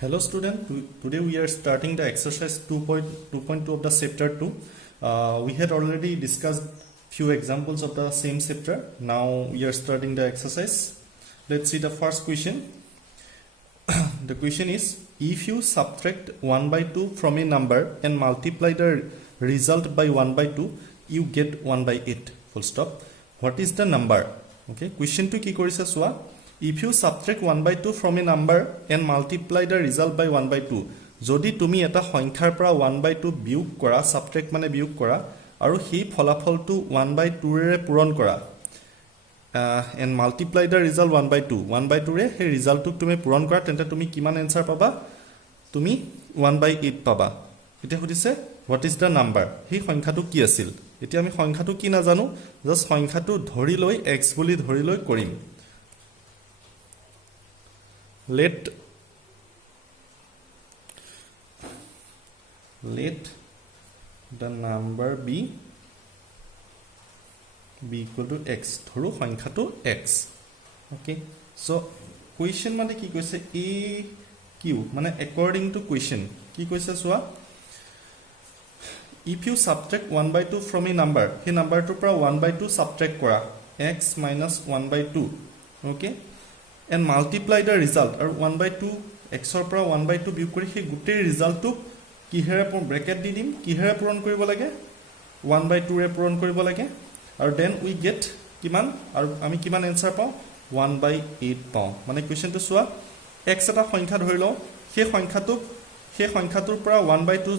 Hello student, today we are starting the exercise 2.2 of the chapter 2. We had already discussed few examples of the same chapter. Now we are starting the exercise. Let's see the first question. The question is, if you subtract 1 by 2 from a number and multiply the result by 1 by 2, you get 1 by 8. Full stop. What is the number? Okay, question to ki korise soa. If you subtract 1 by 2 from a number and multiply the result by 1 by 2, যদি তুমি এটা সংখ্যাৰ পৰা 1 by 2 বিয়োগ কৰা, subtract মানে বিয়োগ কৰা, আৰু সেই ফলাফলটো 1 by 2 ৰে পূৰণ কৰা, and multiply the result 1 by 2, 1 by 2 ৰে সেই ৰিজাল্টটোক তুমি পূৰণ কৰা, তেন্তে তুমি কিমান এনসাৰ পাবা? তুমি 1 by 8 পাবা। এতিয়া সুধিছে what is the number? সেই সংখ্যাটো কি আছিল? এতিয়া আমি সংখ্যাটো কি নাজানো, জাস্ট সংখ্যাটো ধৰি লৈ x বুলি ধৰি লৈ কৰিম। Let the number be equal to x. ধৰো সংখ্যাটো x. Okay, so question মানে কি কৈছে, a q মানে according to question কি কৈছে চোৱা, if you subtract 1 by 2 from a number, সেই নাম্বাৰটোৰ পৰা 1 by 2 subtract কৰা, x minus 1 by 2. Okay, and multiply the result, আৰু 1 by 2 x ৰ পৰা 1 by 2 বিয়োগ কৰি সেই গোটেই ৰিজাল্টটো কিহেৰে ব্ৰেকেট দি দিম, কিহেৰে পূৰণ কৰিব লাগে, 1 by 2 ৰে পূৰণ কৰিব লাগে, আৰু দেন উই গেট কিমান, আৰু আমি কিমান এনসাৰ পাওঁ, 1 by 8 পাওঁ। মানে কুৱেশ্যনটো চোৱা, x এটা সংখ্যা ধৰি লওঁ, সেই সংখ্যাটোৰ পৰা 1 by 2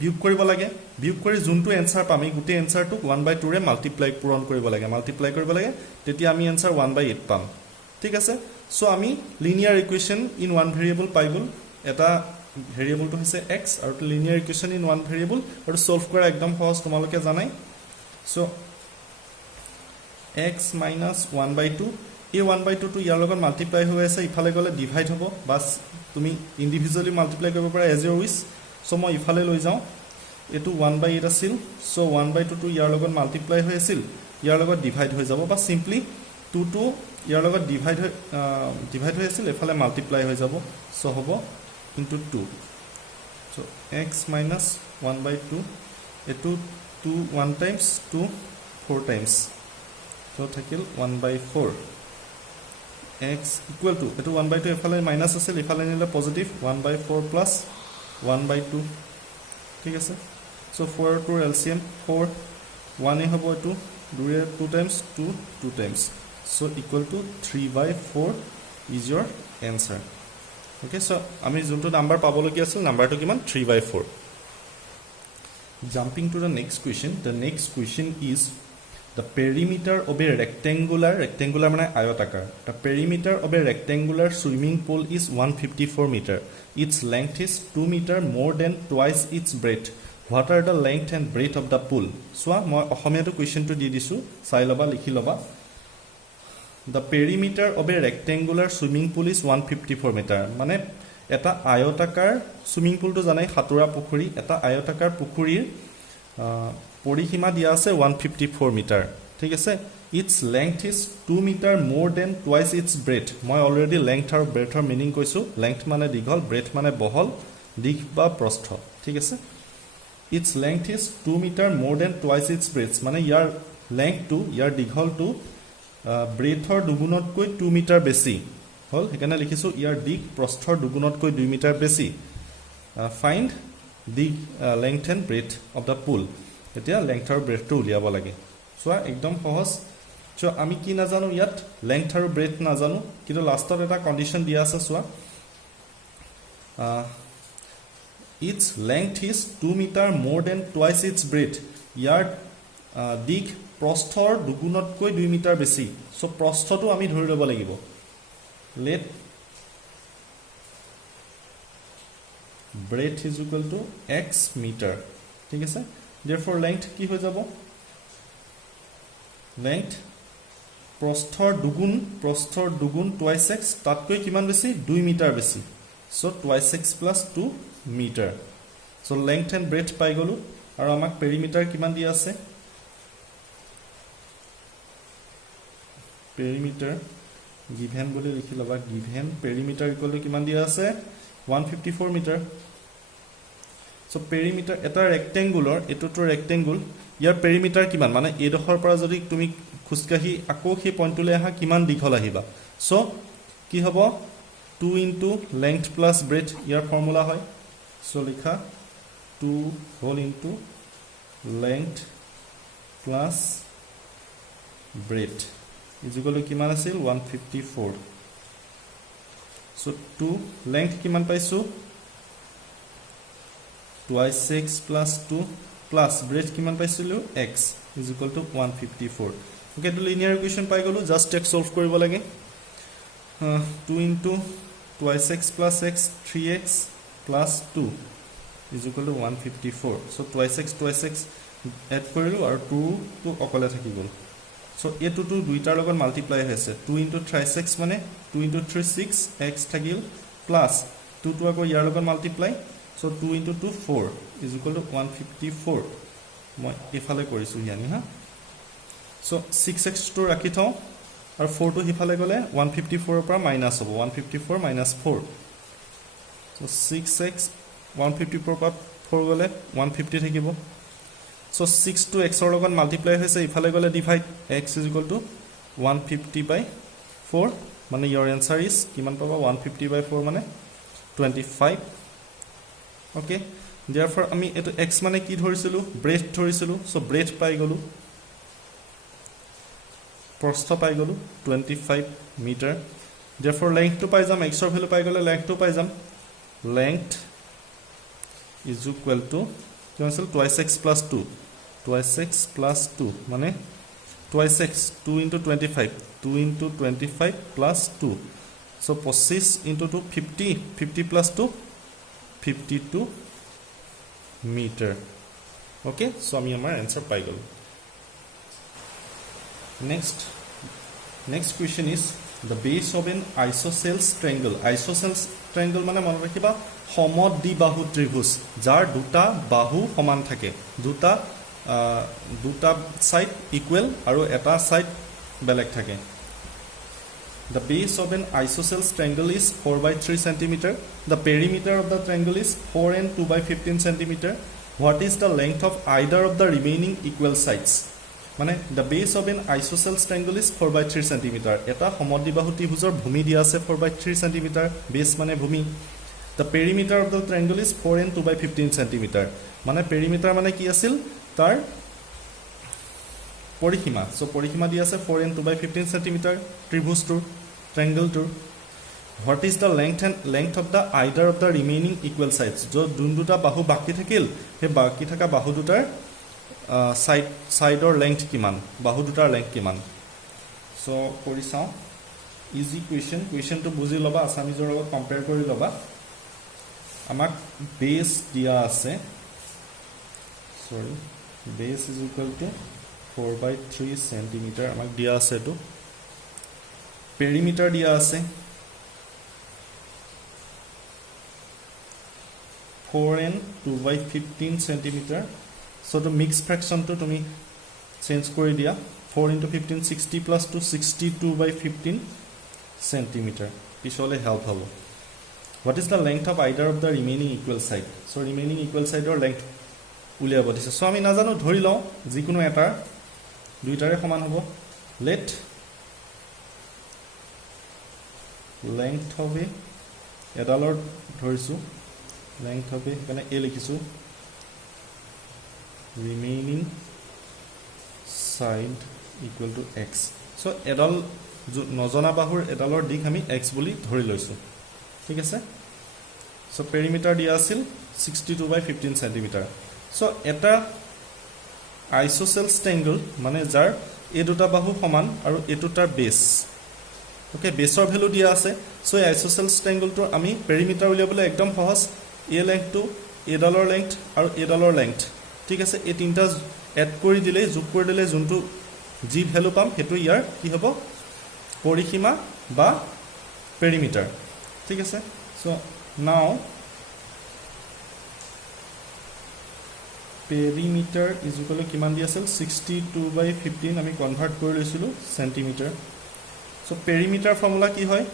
বিয়োগ কৰিব লাগে, বিয়োগ কৰি যোনটো এনসাৰ পাম এই গোটেই এনসাৰটোক 1 by 2 ৰে মাল্টিপ্লাই পূৰণ কৰিব লাগে, মাল্টিপ্লাই কৰিব লাগে, তেতিয়া আমি এনসাৰ 1 by 8 পাম। ঠিক আছে, সো আমি linear equation in one variable পাই গ'ল। এটা ভেৰিয়েবলটো হৈছে x আৰু linear equation in one variable, আৰু সলভ কৰা একদম সহজ, তোমালোকে জানাই। সো x minus 1 by 2, এই 1 by 2 টো ইয়াৰ লগত মাল্টিপ্লাই হৈ আছে, ইফালে গ'লে ডিভাইড হ'ব, বাছ তুমি ইণ্ডিভিজুৱেলি মাল্টিপ্লাই কৰিব পাৰা এজ ইউৰ উইচ। সো মই ইফালে লৈ যাওঁ, এইটো 1 by 8 আছিল, সো 1 by 2 টো ইয়াৰ লগত মাল্টিপ্লাই হৈ আছিল, ইয়াৰ লগত ডিভাইড হৈ যাব, বা চিম্পলি 2 টো ইয়াৰ লগত ডিভাইড হৈ আছিল, এফালে মাল্টিপ্লাই হৈ যাব, সো হ'ব into 2। So x minus 1 by 2, এইটো 2 1 times, 2 4 times, সো থাকিল 1 by 4। x ইকুৱেল টু, এইটো 1 by 2 এফালে মাইনাছ আছিল, ইফালে নিলে পজিটিভ, 1 by 4 প্লাছ 1 by 2। ঠিক আছে, সো 4 টুৰ এলচিএম 4, 1 হ'ব, এইটো 2 times, 2 times, so equal to 3 by 4 is your answer. Okay, so আমি যোনটো নাম্বাৰ পাবলগীয়া আছিল, নাম্বাৰটো কিমান, 3 by 4. Jumping to the next question. The next question is the perimeter of a rectangular মানে আয়তাকাৰ, the perimeter of a rectangular swimming pool is 154 meter. Its length is 2 meter more than twice its breadth. What are the length and breadth of the pool? চোৱা, মই অসমীয়াটো কুৱেশ্যনটো দি দিছোঁ, চাই ল'বা, লিখি ল'বা। The perimeter of a rectangular swimming pool is 154 meter. মানে এটা আয়তাকাৰ সুইমিং পুলটো জানাই, সাঁতোৰা পুখুৰী, এটা আয়তাকাৰ পুখুৰীৰ পৰিসীমা দিয়া আছে 154 মিটাৰ। ঠিক আছে, ইটছ লেংথ ইজ 2 মিটাৰ মোৰ দেন টুৱাইচ ইটছ ব্ৰেথ। মই অলৰেডি লেংথ আৰু ব্ৰেথৰ মিনিং কৈছোঁ। লেংথ মানে দীঘল, ব্ৰেথ মানে বহল, দিশ বা প্ৰস্থ। ঠিক আছে, ইটছ লেংথ ইজ 2 মিটাৰ মোৰ দেন টুৱাইচ ইটছ ব্ৰেথ, মানে ইয়াৰ লেংথটো, ইয়াৰ দীঘলটো ব্ৰেথৰ দুগুণতকৈ 2 মিটাৰ বেছি হ'ল, সেইকাৰণে লিখিছোঁ ইয়াৰ দিশ প্ৰস্থৰ দুগুণতকৈ 2 মিটাৰ বেছি। Find the length and breath of the pool. এতিয়া লেংথ আৰু ব্ৰেথটো উলিয়াব লাগে। চোৱা, একদম সহজ। চ' আমি কি নাজানো ইয়াত, লেংথ আৰু ব্ৰেথ নাজানো, কিন্তু লাষ্টত এটা কণ্ডিশ্যন দিয়া আছে। চোৱা, ইটছ লেংথ ইজ 2 মিটাৰ মোৰ দেন টুৱাইচ ইটছ ব্ৰেথ, ইয়াৰ দিশ প্ৰস্থৰ দুগুণতকৈ 2 মিটাৰ বেছি। চ' প্ৰস্থটো আমি ধৰি ল'ব লাগিব। Let breadth is equal to x metre. ঠিক আছে, therefore লেংথ কি হৈ যাব, লেংথ প্ৰস্থৰ দুগুণ টুৱাইচ x, তাতকৈ কিমান বেছি, 2 মিটাৰ বেছি। চ' টুৱাইচ x প্লাছ 2 মিটাৰ। চ' লেংথ এণ্ড ব্ৰেথ পাই গ'লোঁ, আৰু আমাক পেৰিমিটাৰ কিমান দিয়া আছে, পেৰিমিটাৰ গিভেন বুলি লিখি ল'বা, গিভেন পেৰিমিটাৰ ইকুৱেল টু কিমান দিয়া আছে, 154 মিটাৰ সো পেৰিমিটাৰ এটা ৰেক্টেংগুলৰ এটোটো ৰেক্টেংগুল ইয়াৰ পেৰিমিটাৰ কিমান মানে এডোখৰ পৰা যদি তুমি খুসকাহি আকৌ সেই পইণ্টলৈ আহা কিমান দীঘল আহিবা সো কি হ'ব 2 into length plus breadth ইয়াৰ ফৰ্মুলা হয় সো লিখা 2 whole into length plus breadth is equal to কিমান আছিল 154 so 2 length কিমান পাইছো twice x plus 2 plus breadth কিমান পাইছিলো x is equal to 154 okay তো linear equation পাই গলো just x solve কৰিব লাগে 2 into twice x plus x 3x plus 2 is equal to 154 so twice x add কৰিলো আৰু 2 to অকলে থাকি গল so এটো টু দুইটাৰ লগত মাল্টিপ্লাই হৈছে 2 into twice x মানে 2 into 3 6 x থাকিল plus 2 to আকৌ ইয়াৰ লগত multiply so 2 into 2 4 is equal to 154 মই ইফালে কৰিছো ইয়ানি হা so 6x to ৰাখি থওঁ আৰু 4 to হিফালে গলে 154 পৰা মাইনাস হ'ব 154 minus 4 so 6x 154 পৰা 4 গলে 150 থাকিব so 6 to x ৰ লগত মাল্টিপ্লাই হৈছে ইফালে গলে divide x is equal to 150 by 4 মানে your answer is কিমান পাবা 150 by 4 মানে 25 okay therefore আমি এটো x মানে কি ধৰিছিলো breadth ধৰিছিলো so breadth পাই গলো প্ৰস্থ পাই গলো 25 মিটাৰ therefore length to পাই যাম x ৰ ভ্যালু পাই গলে length to পাই যাম length is equal to cancel twice x plus 2 twice x plus 2 মানে twice x 2 into 25 2 into 25 plus 2 so 25 into 2 50 50 plus 2 52 meter okay so আমি আমাৰ answer পাই গলো next question is the base of an isosceles triangle মানে মনত ৰাখিবা সমদ্বিবাহু ত্ৰিভুজ যাৰ দুটা বাহু সমান থাকে দুটা সাইড ইকুৱেল আৰু এটা সাইড বেলেগ থাকে The base of an isosceles triangle is 4 by 3 cm. The perimeter of the triangle is 4 and 2 by 15 cm. What is the length of either of the remaining equal sides? মানে the base of an isosceles triangle is 4 by 3 cm. এটা সমদ্বিবাহু ত্ৰিভুজৰ ভূমি দিয়া আছে 4 by 3 cm. Base মানে ভূমি. The perimeter of the triangle is 4 and 2 by 15 cm. মানে perimeter মানে কি আছিল তাৰ পৰিসীমা সো পৰিসীমা দিয়া আছে 4 and 2 by 15 cm ত্ৰিভুজটোৰ triangle-টোৰ what is the length of the either of the remaining equal sides jo dunduta bahu baki thakil he baki thaka bahu dutar side or length kiman bahu dutar length kiman so kori sao easy question to buji loba asamizor logot compare kori loba amak base dia ase sorry base is equal to 4 by 3 cm amak dia ase to perimeter dia ase 4 and 2 by 15 cm so the mixed fraction to tumi change kori dia 4 into 15 60 plus 2 62 by 15 cm pisole help hobo what is the length of either of the remaining equal side so remaining equal side or length uliabo dise so ami najano dhori law jikono eta দুইটাৰে সমান হ'ব let length হবে এডালৰ ধৰিছো length হবে মানে a লিখিছো remaining side equal to x so এডাল নজনা বাহুৰ এডালৰ দিক আমি x বুলি ধৰি লৈছো ঠিক আছে so perimeter দিয়া আছিল 62 by 15 cm so এটা isosceles triangle মানে যাৰ এই দুটা বাহু সমান আৰু এটোটাৰ বেস ওকে বেসৰ ভ্যালু দিয়া আছে সো এই isosceles triangle টো আমি পেৰিমিটাৰ উলিয়াবলৈ একদম সহজ a length to a ডালৰ লেংথ আৰু a ডালৰ লেংথ ঠিক আছে এই তিনটা এড কৰি দিলে যোগ কৰি দিলে যোনটো জি ভ্যালু পাম হেতু ইয়াৰ কি হ'ব পৰিসীমা বা পেৰিমিটাৰ ঠিক আছে so now perimeter is equal to কিমান দি আছিল 62 by 15 আমি কনভার্ট কৰি লৈছিলো সেন্টিমিটাৰ so perimeter ফৰ্মুলা কি হয়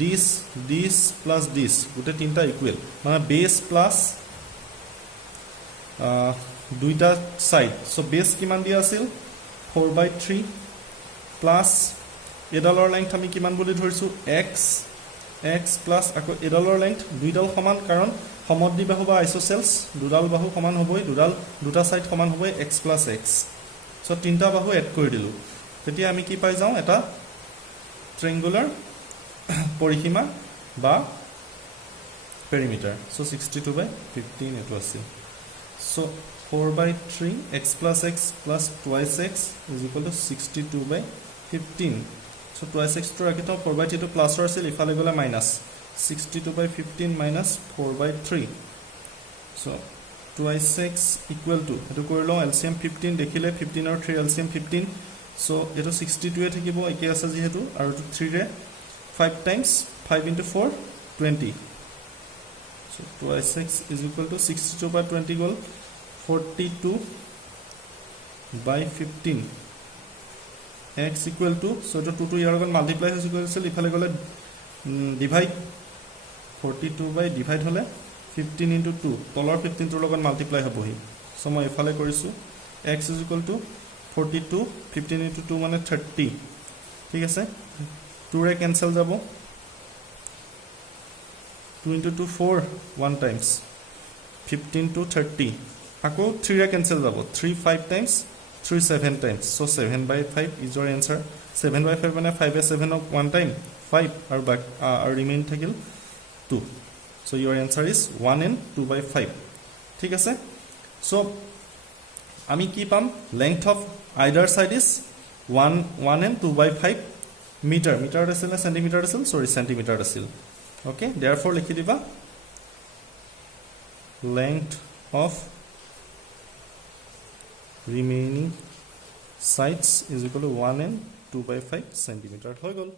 দিছ প্লাছ দিছ গোটেই তিনিটা ইকুৱেল মানে বেছ প্লাছ দুইটা সাইড সো বেছ কিমান দিয়া আছিল 4/3 প্লাছ এডালৰ লেংথ আমি কিমান বুলি ধৰিছো x প্লাছ আকৌ এডালৰ লেংথ দুইডাল সমান কাৰণ সমদ্বিবাহু বা আইসোসেলস দুডাল বাহু সমান হ'বই দুটা সাইড সমান হ'বই x প্লাছ x সো তিনিটা বাহু এড কৰি দিলো তেতিয়া আমি কি পাই যাওঁ এটা ট্ৰায়াঙ্গুলাৰ পৰিসীমা বা পেৰিমিটাৰ সো 62/15 এটো আছে so 4/3 x plus x plus twice x is equal to 62/15 so twice x to rakhi thau 4/3 to plus or asil ifale gole minus 62/15 minus 4/3 so twice x equal to eto korilo LCM 15 dekhile 15 or 3 LCM 15 so eto 62 e thakibo eke ase jehetu aru 3 re 5 times 5 into 4 20 so twice x is equal to 62/20 gol 42/15 x equal to so to 2 ইয়াৰ লগত multiply হৈছে কৰিছিল ইফালে গলে divide 42/divide হলে 15 into 2 তলৰ 15 টোৰ লগত multiply হ'বহি সো মই ইফালে কৰিছো x is equal to 42 15 into 2 মানে 30 ঠিক আছে 2 ৰে কেনসেল যাব 2 into 2 4 one times 15 to 30 আকৌ 3 ৰে কেনসেল যাব 3 5 times 3 7 times so 7/5 is your answer 7/5 মানে 5 and 7 of one time 5 আৰু back remain থাকিল 2 so your answer is 1 and 2/5 ঠিক আছে so আমি কি পাম length of either side is 1 and 2/5 meter আছিল না centimeter আছিল sorry centimeter আছিল okay therefore লিখি দিবা length of remaining sides is equal to 1 and 2/5 centimeter হৈ গল